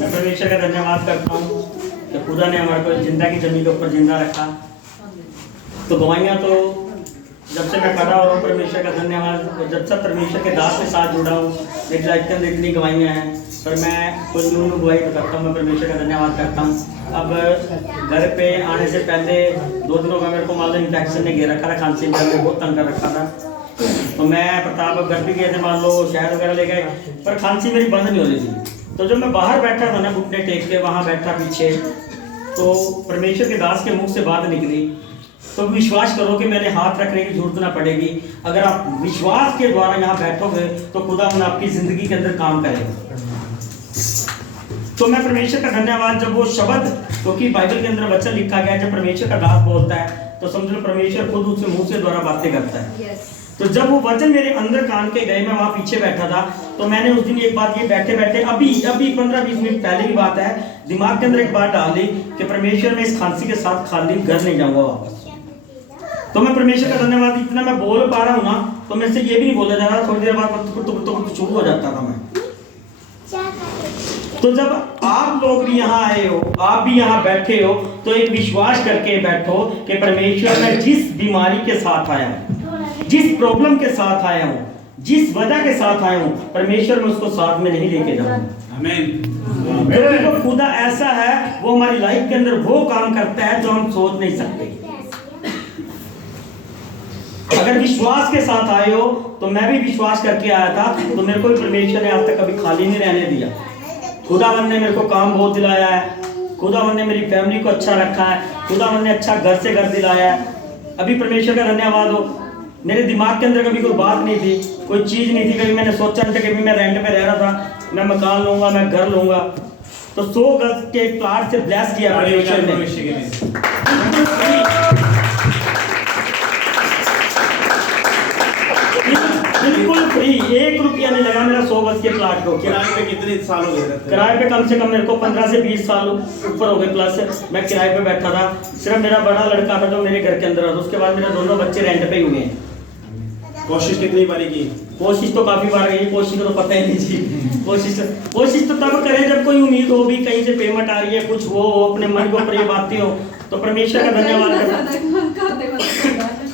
मैं परमेश्वर का धन्यवाद करता हूँ कि खुदा ने हमारे को जिंदा की जमीन के ऊपर जिंदा रखा। तो गवाइयाँ तो जब से मैं खड़ा हो रहा हूँ परमेश्वर का धन्यवाद, और जब से परमेश्वर के दास के साथ जुड़ा हूँ मेरी लाइफ के अंदर इतनी गवाइयाँ हैं, पर मैं कोई यूँ गवाही तो करता हूँ। मैं परमेश्वर का धन्यवाद करता हूँ। अब घर पे आने से पहले 2 दिनों का मेरे को मान लो इन्फेक्शन ने घेर रखा था, खांसी में बहुत तंग कर रखा था। तो मैं प्रताप घर भी गए थे, मान लो शहद वगैरह ले गए, पर खांसी मेरी बंद नहीं हो रही थी। तो जब मैं बाहर बैठा था ना घुटने टेक के वहाँ बैठा पीछे, तो परमेश्वर के दास के मुख से बात निकली, तो विश्वास करो कि मैंने हाथ रखने की जरूरत ना पड़ेगी। अगर आप विश्वास के द्वारा यहाँ बैठोगे तो खुदा आपकी जिंदगी के अंदर काम करेगा। तो मैं परमेश्वर का धन्यवाद, जब वो शब्द क्योंकि बाइबल के अंदर वचन लिखा गया है, जब परमेश्वर का दास बोलता है तो समझ लो परमेश्वर खुद उसके मुंह से द्वारा बातें करता है। तो जब वो वचन मेरे अंदर कान के गए, मैं वहाँ पीछे बैठा था, तो मैंने उस दिन एक बात ये बैठे बैठे अभी 15-20 मिनट पहले की बात है, दिमाग के अंदर एक बात डाली कि परमेश्वर में इस खांसी के साथ खाली घर नहीं जाऊंगा वापस। तो मैं परमेश्वर का धन्यवाद, इतना मैं बोल पा रहा हूँ ना, तो मेरे से ये भी नहीं बोला जा रहा, थोड़ी देर बाद शुरू हो जाता था मैं। तो जब आप लोग भी यहाँ आए हो, आप भी यहाँ बैठे हो, तो एक विश्वास करके बैठो कि परमेश्वर मैं जिस बीमारी के साथ आया हूँ, जिस प्रॉब्लम के साथ आया हूँ, जिस वजह के साथ आया हूँ, परमेश्वर में उसको साथ में नहीं लेके जाऊंगा। आमीन। क्योंकि वो खुदा ऐसा है, वो हमारी लाइफ के अंदर वो काम करता है जो हम सोच नहीं सकते। अगर विश्वास के साथ आए हो, तो मैं भी विश्वास करके आया था, तो मेरे को भी परमेश्वर ने आज तक कभी खाली नहीं रहने दिया। खुदावन ने मेरे को काम बहुत दिलाया है, खुदावन ने मेरी फैमिली को अच्छा रखा है, खुदावन ने अच्छा घर से घर दिलाया है। अभी परमेश्वर का धन्यवाद हो, मेरे दिमाग के अंदर कभी कोई बात नहीं थी, कोई चीज़ नहीं थी, कभी मैंने सोचा नहीं था कि मैं रेंट पे रह रहा था, मैं मकान लूँगा, मैं घर लूँगा। तो 100 गज के प्लाट से ब्लेस किया परमेश्वर ने, बिल्कुल फ्री, 1 रुपया नहीं लगा मेरा 100 गज के प्लाट को। किराए पे कितने साल हो गए? किराए पे कम से कम मेरे को 15 से 20 साल ऊपर हो गए प्लस। मैं किराए पे बैठा था, सिर्फ मेरा बड़ा लड़का था जो मेरे घर के अंदर था, उसके बाद मेरे दोनों बच्चे रेंट पे हुए हैं। कोशिश कितनी बारी की? कोशिश तो काफी बार गई, कोशिश तो पता ही नहीं जी। कोशिश तो तब करें जब कोई उम्मीद हो भी, कहीं से पेमेंट आ रही है, कुछ वो अपने मन के ऊपर ये बातें हो, तो परमेश्वर का धन्यवाद।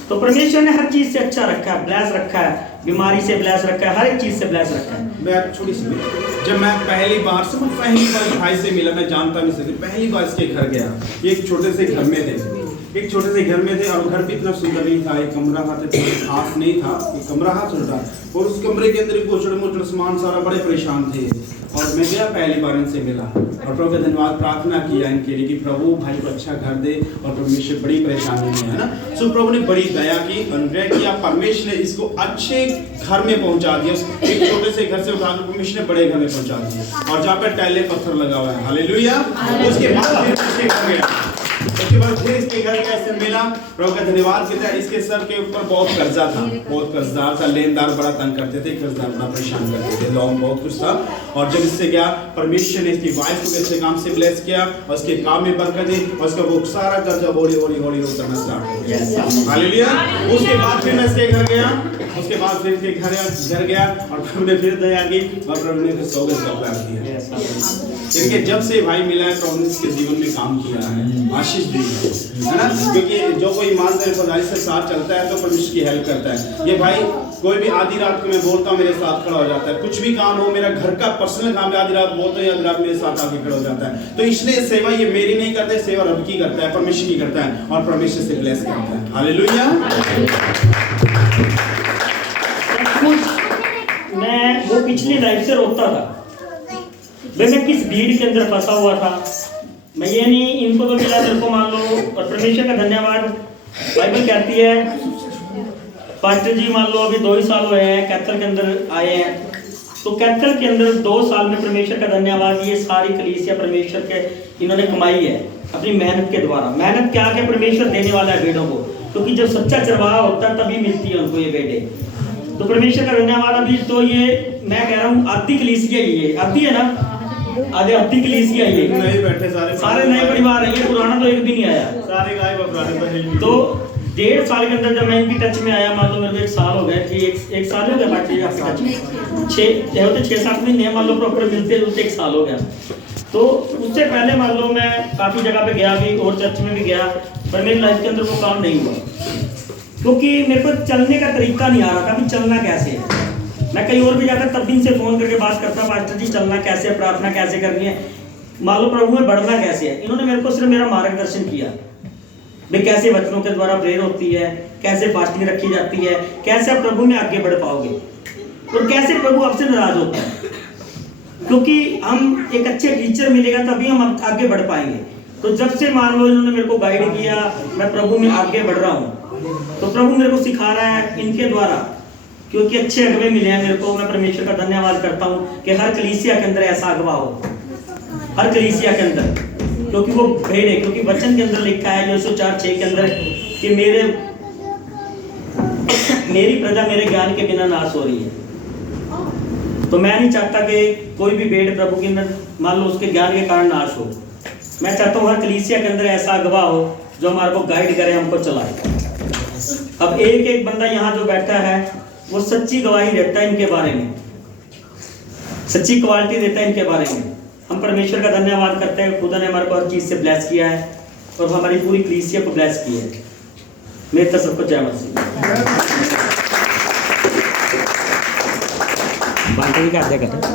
तो परमेश्वर ने हर चीज से अच्छा रखा है, ब्लेस रखा है, बीमारी से ब्लेस रखा है, हर एक चीज से ब्लेस रखा है। मैं छोटी सी, जब मैं पहली बार भाई से मिला, मैं जानता नहीं सके, पहली बार इसके घर गया, एक छोटे से घर में थे, एक छोटे से घर में थे, और घर भी इतना सुंदर नहीं था, एक कमरा था, खास नहीं था, एक कमरा था छोटा, और उस कमरे के अंदर गोचड़े मोचड़े सामान सारा, बड़े परेशान थे। और मैं गया पहली बार इनसे मिला, और प्रभु का धन्यवाद प्रार्थना किया इनके लिए कि प्रभु भाई को अच्छा घर दे, और परमेश्वर बड़ी परेशानी में है ना। सो प्रभु ने बड़ी दया की, अनुग्रह किया, परमेश्वर ने इसको अच्छे घर में पहुंचा दिया। एक छोटे से घर से उठाकर परमेश्वर ने बड़े घर में पहुंचा दिया, और जहाँ पर टाइले पत्थर लगा हुआ है, हालेलुया। उसके बाद फिर इसके घर गया, उसके बाद फिर इसके घर कैसे मिला, प्रभु का धन्यवाद किया। इसके सर के ऊपर बहुत कर्जा था, बहुत कर्जदार था, लेनदार बड़ा तंग करते थे, कर्जदार बड़ा परेशान करते थे, लोन बहुत कुछ था। और जब इससे गया, परमेश्वर ने इसकी वाइफ को अच्छे काम से ब्लेस किया, और उसके काम में बरकत दी, और उसका वो सारा कर्जा हौली हौली उतरना स्टार्ट हो गया। हालेलुया। उसके बाद फिर मैं इसके घर गया, उसके बाद फिर इसके घर गया, और प्रभु ने फिर दया की, और प्रभु ने फिर 100 गज का प्लान दिया। इनके जब से भाई मिला है, प्रभु ने इसके जीवन में काम किया है, आशीष दी है ना। क्योंकि जो कोई ईमानदारी से साथ चलता है तो परमेश्वर की हेल्प करता है। ये भाई कोई भी आधी रात को मैं बोलता हूँ मेरे साथ खड़ा हो जाता है, कुछ भी काम हो, मेरा घर का पर्सनल काम है, आधी रात बोलते हैं, आधी रात मेरे साथ आके खड़ा हो जाता है। तो इसलिए सेवा ये मेरी नहीं करते, सेवा रब की करता है, परमेश्वर की करता है, और परमेश्वर से ब्लेस करता है। हालेलुया। मैं वो पिछली लाइफ से रोकता था, मैं किस भीड़ के अंदर फंसा हुआ था। मैं ये नहीं इनको तो मिला मेरे को मान लो, और परमेश्वर का धन्यवाद। बाइबल कहती है, पास्टर जी मान लो अभी 2 ही साल हुए हैं कैथल के अंदर आए हैं, तो कैथल के अंदर 2 साल में परमेश्वर का धन्यवाद, ये सारी कलीसिया परमेश्वर के इन्होंने कमाई है अपनी मेहनत के द्वारा। मेहनत क्या के परमेश्वर देने वाला है भेड़ों को, क्योंकि जब सच्चा चरवाहा होता है तभी मिलती है उनको ये भेड़े। तो परमेश्वर का धन्यवाद। अभी तो ये मैं कह रहा हूँ आधी कलीसिया ही है, आधी है ना, आधी कलीसिया ही है, नहीं बैठे सारे नए परिवार है, ये पुराना तो एक भी नहीं आया, सारे गाय पुराने। तो 1.5 साल के अंदर जब मैं इनकी टच में आया, मान लो मेरे को 1 साल हो गया कि एक साल हो गया बाकी आपके टच में 6-7 महीने मान लो प्रॉपर मिलते जुलते 1 साल हो गया। तो उससे पहले मान लो मैं काफ़ी जगह पे गया भी और चर्च में भी गया, पर मेरी लाइफ के अंदर वो काम नहीं हुआ, क्योंकि मेरे को चलने का तरीका नहीं आ रहा था कि चलना कैसे है। मैं कहीं और भी जाकर तब भी इनसे फ़ोन करके बात करता, पास्टर जी चलना कैसे है, प्रार्थना कैसे करनी है, मान लो प्रभु में बढ़ना कैसे है। इन्होंने मेरे को सिर्फ मेरा मार्गदर्शन किया भाई कैसे वचनों के द्वारा प्रेयर होती है, कैसे फास्टिंग रखी जाती है, कैसे आप प्रभु में आगे बढ़ पाओगे और कैसे प्रभु आपसे नाराज होता है, क्योंकि हम एक अच्छे टीचर मिलेगा तभी हम आगे बढ़ पाएंगे। तो जब से मान लो इन्होंने मेरे को गाइड किया, मैं प्रभु में आगे बढ़ रहा हूँ, तो प्रभु मेरे को सिखा रहा है इनके द्वारा, क्योंकि अच्छे अगवे मिले हैं मेरे को। मैं परमेश्वर का धन्यवाद करता हूँ कि हर कलीसिया के अंदर ऐसा अगवा हो, हर कलीसिया के अंदर, क्योंकि वो भेड़ है, क्योंकि वचन के अंदर लिखा है यहोशू 4:6 के अंदर कि मेरी प्रजा मेरे ज्ञान के बिना नाश हो रही है। तो मैं नहीं चाहता कि कोई भी भेड़ प्रभु के अंदर मान लो उसके ज्ञान के कारण नाश हो। मैं चाहता हूँ हर कलीसिया के अंदर ऐसा अगवा हो जो हमारे को गाइड करे, हमको चलाए। अब एक एक बंदा यहाँ जो बैठा है वो सच्ची गवाही देता है इनके बारे में, सच्ची क्वालिटी देता है इनके बारे में। हम परमेश्वर का धन्यवाद करते हैं, खुदा ने हमारे को हर चीज़ से ब्लेस किया है और हमारी पूरी कलीसिया को ब्लेस किया है। मेरे तो सबको जय मसीह। बाकी क्या करते